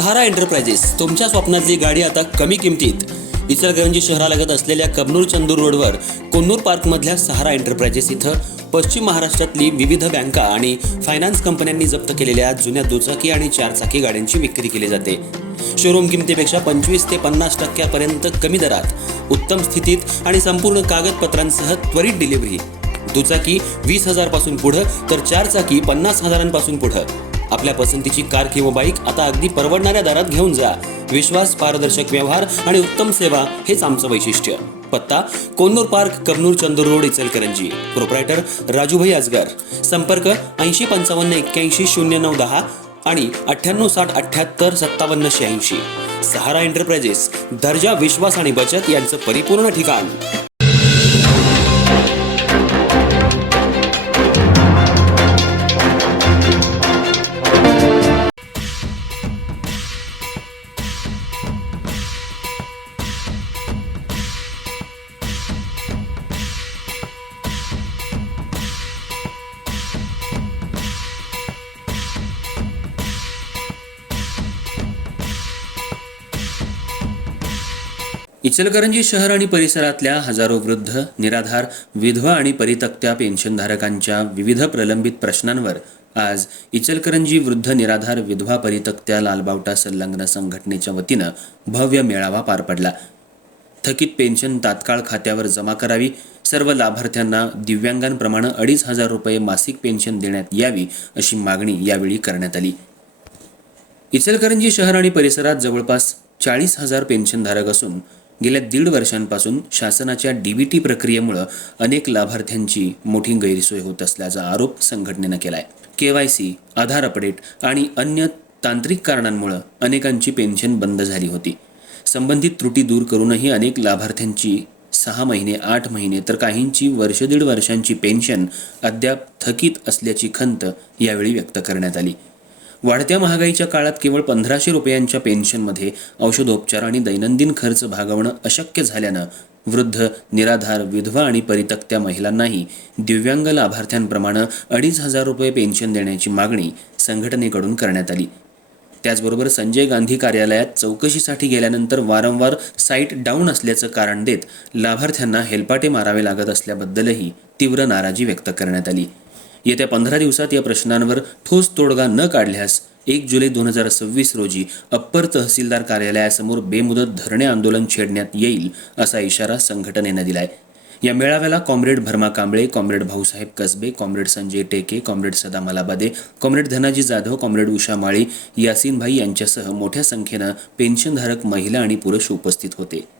सहारा enterprises तुमच्या स्वप्नातली गाडी आता कमी किमतीत. इचलकरंजी शहरालगत असलेल्या कबनूर चंदूर रोडवर कोन्नूर पार्कमधल्या सहारा एंटरप्राइजेस इथं पश्चिम महाराष्ट्रातली विविध बँका आणि फायनान्स कंपन्यांनी जप्त केलेल्या जुन्या दुचाकी आणि चारचाकी गाड्यांची विक्री केली जाते. शोरूम किमतीपेक्षा 25 ते 50% कमी दरात, उत्तम स्थितीत आणि संपूर्ण कागदपत्रांसह त्वरित डिलिव्हरी. दुचाकी 20,000 पासून पुढे तर चारचाकी 50,000 पुढे. आपल्या पसंतीची कार किंवा बाईक आता अगदी परवडणाऱ्या दरात घेऊन जा. विश्वास, पारदर्शक व्यवहार आणि उत्तम सेवा हेच आमचं वैशिष्ट्य. पत्ता Konnur park, Kabnur Chandur road, Ichalkaranji. Proprietor Rajubhai Ajgar. संपर्क 8055810910 आणि 9860785786. सहारा एंटरप्राइजेस, दर्जा, विश्वास आणि बचत यांचं परिपूर्ण ठिकाण. इचलकरंजी शहर आणि परिसरातल्या हजारो वृद्ध, निराधार, विधवा आणि परितक्त्या पेन्शनधारकांच्या विविध प्रलंबित प्रश्नांवर आज इचलकरंजी वृद्ध, निराधार, विधवा, परितक्त्या लालबावटा संलग्न संघटनेच्या वतीनं भव्य मेळावा पार पडला. थकीत पेन्शन तात्काळ खात्यावर जमा करावी, सर्व लाभार्थ्यांना दिव्यांगांप्रमाणे 2,500 रुपये मासिक पेन्शन देण्यात यावी अशी मागणी यावेळी करण्यात आली. इचलकरंजी शहर आणि परिसरात जवळपास 40,000 पेन्शनधारक असून गेल्या 1.5 वर्षांपासून शासनाच्या डीबीटी प्रक्रियेमुळे अनेक लाभार्थ्यांची मोठी गैरसोय होत असल्याचा आरोप संघटनेनं केलाय. KYC, आधार अपडेट आणि अन्य तांत्रिक कारणांमुळे अनेकांची पेन्शन बंद झाली होती. संबंधित त्रुटी दूर करूनही अनेक लाभार्थ्यांची 6 महिने, 8 महिने तर काहींची 1.5 वर्षांची पेन्शन अद्याप थकीत असल्याची खंत यावेळी व्यक्त करण्यात आली. वाढत्या महागाईच्या काळात केवळ 1,500 रुपयांच्या पेन्शनमध्ये औषधोपचार आणि दैनंदिन खर्च भागवणं अशक्य झाल्यानं वृद्ध, निराधार, विधवा आणि परितक्त्या महिलांनाही दिव्यांग लाभार्थ्यांप्रमाणे 2,500 रुपये पेन्शन देण्याची मागणी संघटनेकडून करण्यात आली. त्याचबरोबर संजय गांधी कार्यालयात चौकशीसाठी गेल्यानंतर वारंवार साईट डाऊन असल्याचं कारण देत लाभार्थ्यांना हेलपाटे मारावे लागत असल्याबद्दलही तीव्र नाराजी व्यक्त करण्यात आली. येत्या 15 दिवसात या प्रश्नांवर ठोस तोडगा न काढल्यास 1 जुलै 2026 रोजी अप्पर तहसीलदार कार्यालयासमोर बेमुदत धरणे आंदोलन छेडण्यात येईल असा इशारा संघटनेनं दिलाय. या मेळाव्याला कॉम्रेड भरमा कांबळे, कॉम्रेड भाऊसाहेब कसबे, कॉम्रेड संजय टेके, कॉम्रेड सदा मलाबादे, कॉम्रेड धनाजी जाधव, कॉम्रेड उषा माळी, यासीन भाई यांच्यासह मोठ्या संख्येनं पेन्शनधारक महिला आणि पुरुष उपस्थित होते.